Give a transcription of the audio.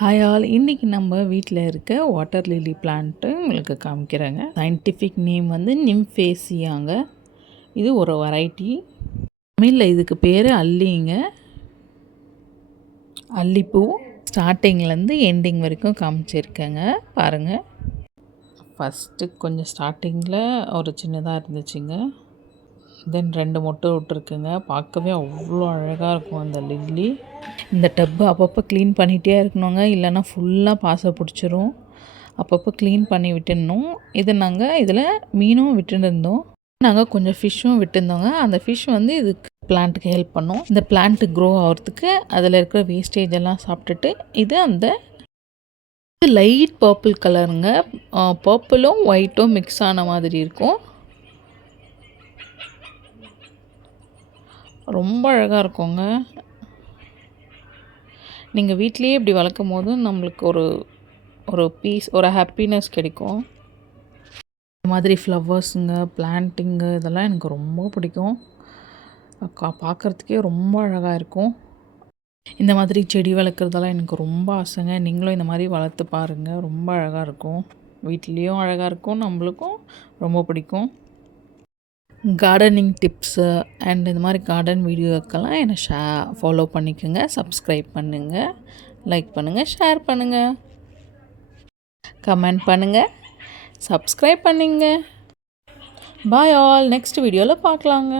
Hi all, இன்றைக்கி நம்ம வீட்டில் இருக்க வாட்டர் லில்லி பிளான்ட்டு உங்களுக்கு காமிக்கிறேங்க. சயின்டிஃபிக் நேம் வந்து நிம்ஃபேசியாங்க. இது ஒரு வெரைட்டி. தமிழில் இதுக்கு பேர் அல்லிங்க. அல்லிப்பூ ஸ்டார்டிங்லேருந்து எண்டிங் வரைக்கும் காமிச்சிருக்கேங்க. பாருங்கள், ஃபஸ்ட்டு கொஞ்சம் ஸ்டார்டிங்கில் ஒரு சின்னதாக இருந்துச்சுங்க. தென் 2 மொட்டு விட்டுருக்குங்க. பார்க்கவே அவ்வளோ அழகாக இருக்கும் அந்த லில்லி. இந்த டப்பு அப்பப்போ க்ளீன் பண்ணிகிட்டே இருக்கணுங்க, இல்லைன்னா ஃபுல்லாக பாசை பிடிச்சிரும். அப்பப்போ க்ளீன் பண்ணி விட்டுடணும். இது நாங்கள் இதில் மீனும் விட்டுருந்தோம். நாங்கள் கொஞ்சம் ஃபிஷ்ஷும் விட்டுருந்தோங்க. அந்த ஃபிஷ் வந்து இதுக்கு பிளான்ட்டுக்கு ஹெல்ப் பண்ணோம். இந்த பிளான்ட்டு க்ரோ ஆகிறதுக்கு அதில் இருக்கிற வேஸ்டேஜ் எல்லாம் சாப்பிட்டுட்டு இது அந்த லைட் பர்பிள் கலருங்க. பர்பிளும் ஒயிட்டும் மிக்ஸ் ஆன மாதிரி இருக்கும். ரொம்ப அழகாக இருக்குங்க. நீங்கள் வீட்லேயே இப்படி வளர்க்கும் போது நம்மளுக்கு ஒரு பீஸ், ஒரு ஹாப்பினஸ் கிடைக்கும். இந்த மாதிரி ஃப்ளவர்ஸுங்க, பிளான்ட்டிங்கு இதெல்லாம் எனக்கு ரொம்ப பிடிக்கும். பார்க்குறதுக்கே ரொம்ப அழகாக இருக்கும். இந்த மாதிரி செடி வளர்க்குறதெல்லாம் எனக்கு ரொம்ப ஆசைங்க. நீங்களும் இந்த மாதிரி வளர்த்து பாருங்கள், ரொம்ப அழகாக இருக்கும். வீட்லேயும் அழகாக இருக்கும், நம்மளுக்கும் ரொம்ப பிடிக்கும். கார்டனிங் டிப்ஸு அண்ட் இந்த மாதிரி கார்டன் வீடியோக்கெல்லாம் என்னை ஃபாலோ பண்ணிக்கோங்க. சப்ஸ்கிரைப் பண்ணுங்கள், லைக் பண்ணுங்கள், ஷேர் பண்ணுங்கள், கமெண்ட் பண்ணுங்கள், சப்ஸ்கிரைப் பண்ணுங்க. பாய் ஆல், நெக்ஸ்ட் வீடியோவில் பார்க்கலாங்க.